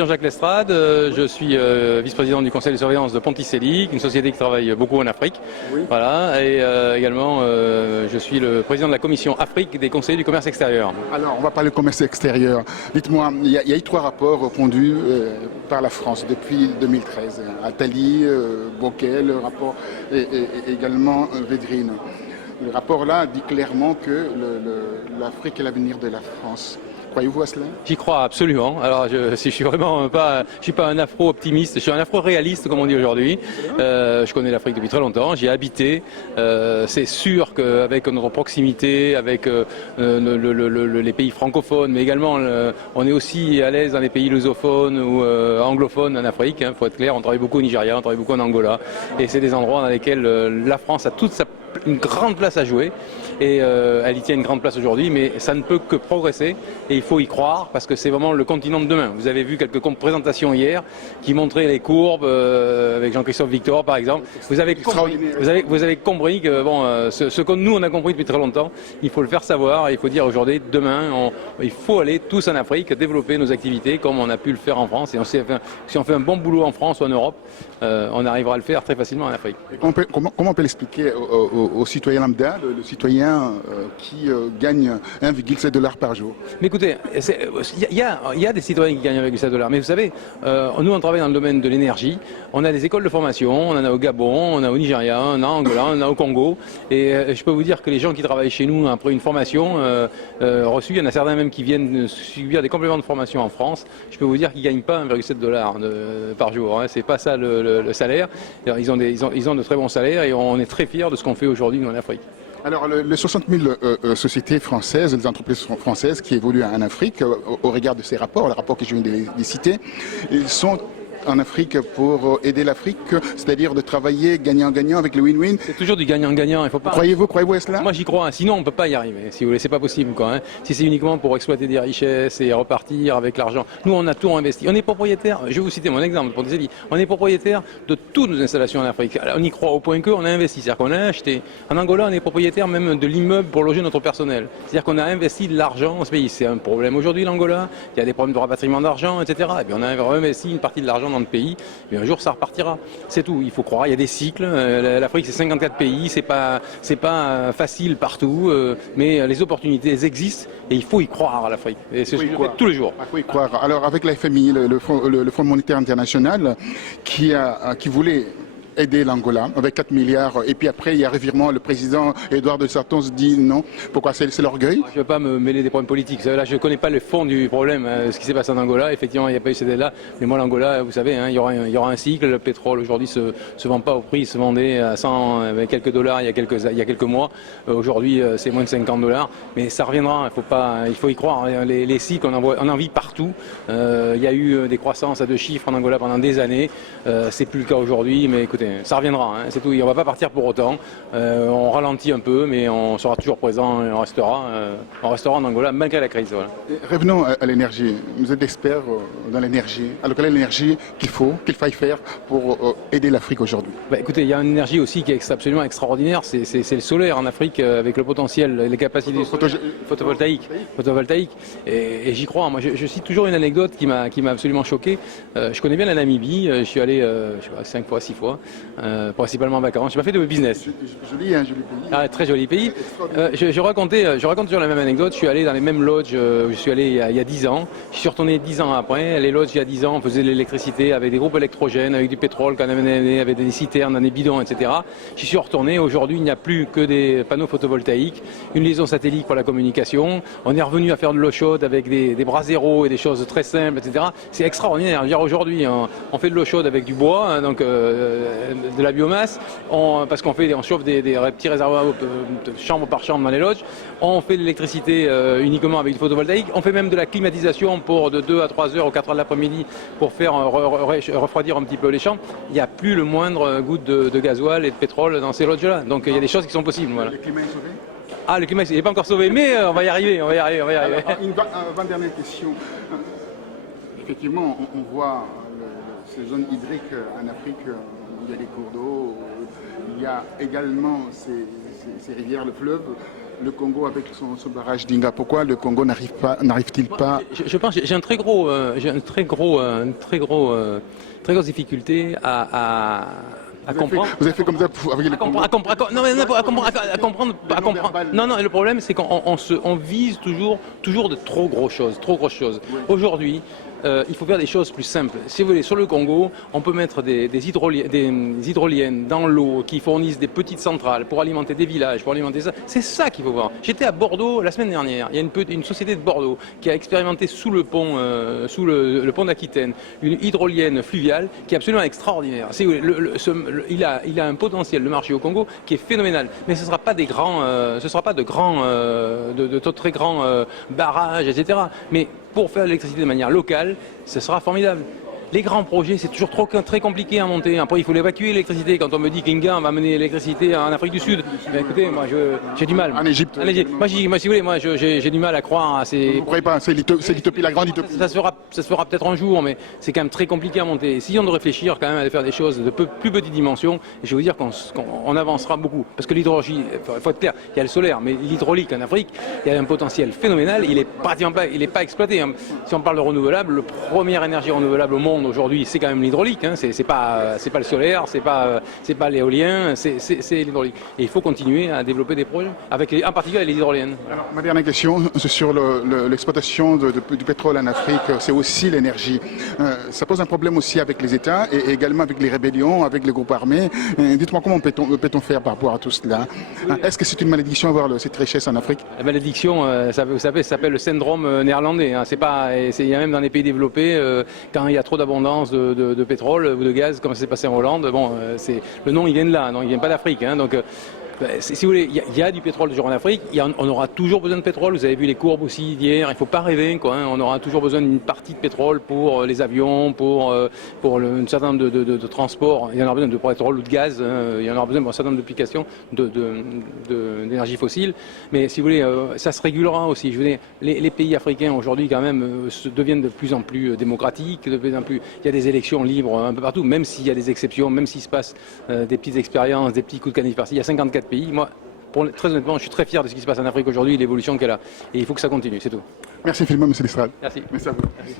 Jean-Jacques Lestrade, je suis vice-président du conseil de surveillance de Ponticelli, une société qui travaille beaucoup en Afrique. Oui. Voilà, et également je suis le président de la commission Afrique des conseillers du commerce extérieur. Alors, on va parler du commerce extérieur. Dites-moi, il y a eu 3 rapports pondus par la France depuis 2013. Attali, Bocquet, le rapport et également Védrine. Le rapport-là dit clairement que l'Afrique est l'avenir de la France. Croyez-vous à cela? J'y crois absolument. Alors je suis vraiment pas, je suis pas un afro-optimiste, je suis un afro-réaliste comme on dit aujourd'hui. Je connais l'Afrique depuis très longtemps, j'y ai habité. C'est sûr qu'avec notre proximité, avec les pays francophones, mais également on est aussi à l'aise dans les pays lusophones ou anglophones en Afrique. Faut être clair, on travaille beaucoup au Nigeria, on travaille beaucoup en Angola, et c'est des endroits dans lesquels la France a une grande place à jouer, et elle y tient une grande place aujourd'hui, mais ça ne peut que progresser et il faut y croire parce que c'est vraiment le continent de demain. Vous avez vu quelques présentations hier qui montraient les courbes avec Jean-Christophe Victor par exemple. Vous avez compris que bon, ce que nous on a compris depuis très longtemps, il faut le faire savoir et il faut dire aujourd'hui, demain, il faut aller tous en Afrique, développer nos activités comme on a pu le faire en France, et si on fait un bon boulot en France ou en Europe, on arrivera à le faire très facilement en Afrique. Et comment on peut l'expliquer aux citoyens lambda, le citoyen qui gagne 1,7 $ par jour? Mais écoutez, il y a des citoyens qui gagnent 1,7 $, mais vous savez, nous on travaille dans le domaine de l'énergie, on a des écoles de formation, on en a au Gabon, on a au Nigeria, on a en Angola, on a au Congo, et je peux vous dire que les gens qui travaillent chez nous après une formation reçue, il y en a certains même qui viennent subir des compléments de formation en France, je peux vous dire qu'ils ne gagnent pas 1,7 $ par jour, hein. C'est pas ça le salaire. Ils ont de très bons salaires et on est très fiers de ce qu'on fait aujourd'hui en Afrique. Alors, les 60 000 sociétés françaises, les entreprises françaises qui évoluent en Afrique, au regard de ces rapports, les rapports que je viens de citer, ils sont en Afrique pour aider l'Afrique, c'est-à-dire de travailler gagnant-gagnant avec le win-win. C'est toujours du gagnant-gagnant, il faut pas... Croyez-vous à cela? Moi j'y crois, sinon on ne peut pas y arriver, si vous voulez, c'est pas possible quoi, hein. Si c'est uniquement pour exploiter des richesses et repartir avec l'argent, nous on a tout investi, on est propriétaire, je vais vous citer mon exemple, pour des on est propriétaire de toutes nos installations en Afrique, on y croit au point qu'on a investi, c'est-à-dire qu'on a acheté, en Angola on est propriétaire même de l'immeuble pour loger notre personnel, c'est-à-dire qu'on a investi de l'argent dans ce pays, c'est un problème aujourd'hui l'Angola, il y a des problèmes de rapatriement d'argent, etc. Et puis on a investi une partie de l'argent dans le pays, mais un jour ça repartira, c'est tout, il faut croire, il y a des cycles, l'Afrique c'est 54 pays, c'est pas facile partout, mais les opportunités existent et il faut y croire à l'Afrique. Et c'est ce que je fais tous les jours. Il faut y croire. Alors avec la FMI, le Fonds monétaire international, qui voulait aider l'Angola avec 4 milliards, et puis après il y a revirement, le président Edouard de Sarton se dit non. Pourquoi? C'est l'orgueil? Je ne veux pas me mêler des problèmes politiques. Là, je ne connais pas le fond du problème, ce qui s'est passé en Angola. Effectivement, il n'y a pas eu cette aide-là. Mais moi, l'Angola, vous savez, hein, il y aura un cycle. Le pétrole, aujourd'hui, se vend pas au prix. Il se vendait à 100, avec quelques dollars il y a quelques mois. Aujourd'hui, c'est moins de 50 $. Mais ça reviendra. Il faut y croire. Les cycles, on en vit partout. Il y a eu des croissances à 2 chiffres en Angola pendant des années. C'est plus le cas aujourd'hui. Mais écoutez, ça reviendra. Hein, c'est tout. On ne va pas partir pour autant. On ralentit un peu, mais on sera toujours présent et on restera en Angola malgré la crise. Voilà. Revenons à l'énergie. Vous êtes expert dans l'énergie. Alors quelle est l'énergie qu'il faille faire pour aider l'Afrique aujourd'hui? Écoutez, il y a une énergie aussi qui est absolument extraordinaire, c'est le solaire en Afrique avec le potentiel, les capacités photovoltaïques. Et j'y crois. Moi, je cite toujours une anecdote qui m'a absolument choqué. Je connais bien la Namibie. Je suis allé, je sais pas, 5 fois, 6 fois, principalement en vacances. Je n'ai pas fait de business. Joli, hein, joli pays. Ah, très joli pays. Je raconte toujours la même anecdote. Je suis allé dans les mêmes lodges où je suis allé il y a 10 ans. Je suis retourné 10 ans après. Les lodges, il y a 10 ans, on faisait de l'électricité avec des groupes électrogènes, avec du pétrole qu'on amenait, avec des citernes, dans des bidons, etc. J'y suis retourné. Aujourd'hui, il n'y a plus que des panneaux photovoltaïques, une liaison satellite pour la communication. On est revenu à faire de l'eau chaude avec des bras zéro et des choses très simples, etc. C'est extraordinaire. Aujourd'hui, on fait de l'eau chaude avec du bois, hein, donc de la biomasse, parce on chauffe des petits réservoirs chambre par chambre dans les lodges. On fait de l'électricité uniquement avec du photovoltaïque. On fait même de la climatisation pour de 2 à 3 heures ou 4 heures de l'après-midi pour faire refroidir un petit peu les chambres. Il n'y a plus le moindre goutte de gasoil et de pétrole dans ces lodges-là. Donc il y a des choses qui sont possibles. Voilà. Le climat est sauvé? Ah, le climat n'est pas encore sauvé, mais on va y arriver. Alors, une dernière question. Effectivement, on voit ces zones hydriques en Afrique, où il y a des cours d'eau, il y a également ces rivières, le fleuve. le Congo avec son barrage d'Inga, pourquoi le Congo n'arrive-t-il pas? Je pense que j'ai très grosse difficulté à comprendre. Vous avez fait comme ça avec le Congo? À comprendre. Non, non, le problème, c'est qu'on vise toujours de trop grosses choses. Oui. Aujourd'hui, il faut faire des choses plus simples. Si vous voulez, sur le Congo, on peut mettre des hydroliennes dans l'eau qui fournissent des petites centrales pour alimenter des villages, pour alimenter ça. C'est ça qu'il faut voir. J'étais à Bordeaux la semaine dernière. Il y a une société de Bordeaux qui a expérimenté sous le pont, sous le pont d'Aquitaine, une hydrolienne fluviale qui est absolument extraordinaire. Si vous voulez, il a un potentiel de marché au Congo qui est phénoménal. Mais ce ne sera pas de très grands barrages, etc. Mais pour faire l'électricité de manière locale, ce sera formidable. Les grands projets, c'est toujours très compliqué à monter. Après, il faut l'évacuer, l'électricité. Quand on me dit qu'Inga va mener l'électricité en Afrique du Sud, ben, écoutez, moi, j'ai du mal. En Égypte. Moi, si vous voulez, moi, j'ai du mal à croire à ces... Vous ne croyez pas, c'est l'utopie, la grande utopie. Ça se fera peut-être un jour, mais c'est quand même très compliqué à monter. Essayons de réfléchir quand même à faire des choses de plus petite dimension. Et je vais vous dire qu'on avancera beaucoup. Parce que l'hydrologie, il faut être clair, il y a le solaire, mais l'hydraulique en Afrique, il y a un potentiel phénoménal. Il n'est pas exploité. Si on parle de renouvelable, la première énergie renouvelable au monde aujourd'hui, c'est quand même l'hydraulique. C'est pas le solaire, c'est pas l'éolien, c'est l'hydraulique. Et il faut continuer à développer des projets, en particulier avec les hydroliennes. Alors, ma dernière question, c'est sur l'exploitation du pétrole en Afrique, c'est aussi l'énergie. Ça pose un problème aussi avec les États et également avec les rébellions, avec les groupes armés. Dites-moi comment peut-on faire par rapport à tout cela? Est-ce que c'est une malédiction avoir cette richesse en Afrique? La malédiction, ça s'appelle le syndrome néerlandais. Il y a même dans les pays développés, quand il y a trop d'abondance de pétrole ou de gaz, comme ça s'est passé en Hollande, le nom il vient de là, non, il vient pas d'Afrique. Donc, si vous voulez, il y a du pétrole toujours en Afrique, on aura toujours besoin de pétrole, vous avez vu les courbes aussi d'hier, il ne faut pas rêver, on aura toujours besoin d'une partie de pétrole pour les avions, pour un certain nombre de transports, il y en aura besoin de pétrole ou de gaz, il y en aura besoin pour un certain nombre d'applications d'énergie fossile, mais si vous voulez, ça se régulera aussi. Je veux dire, les pays africains aujourd'hui quand même deviennent de plus en plus démocratiques, il y a des élections libres un peu partout, même s'il y a des exceptions, même s'il se passe des petites expériences, des petits coups de canif par-ci, il y a 54 pays. Moi, très honnêtement, je suis très fier de ce qui se passe en Afrique aujourd'hui, l'évolution qu'elle a. Et il faut que ça continue, c'est tout. Merci infiniment, M. Lestrade. Merci. Merci à vous. Merci.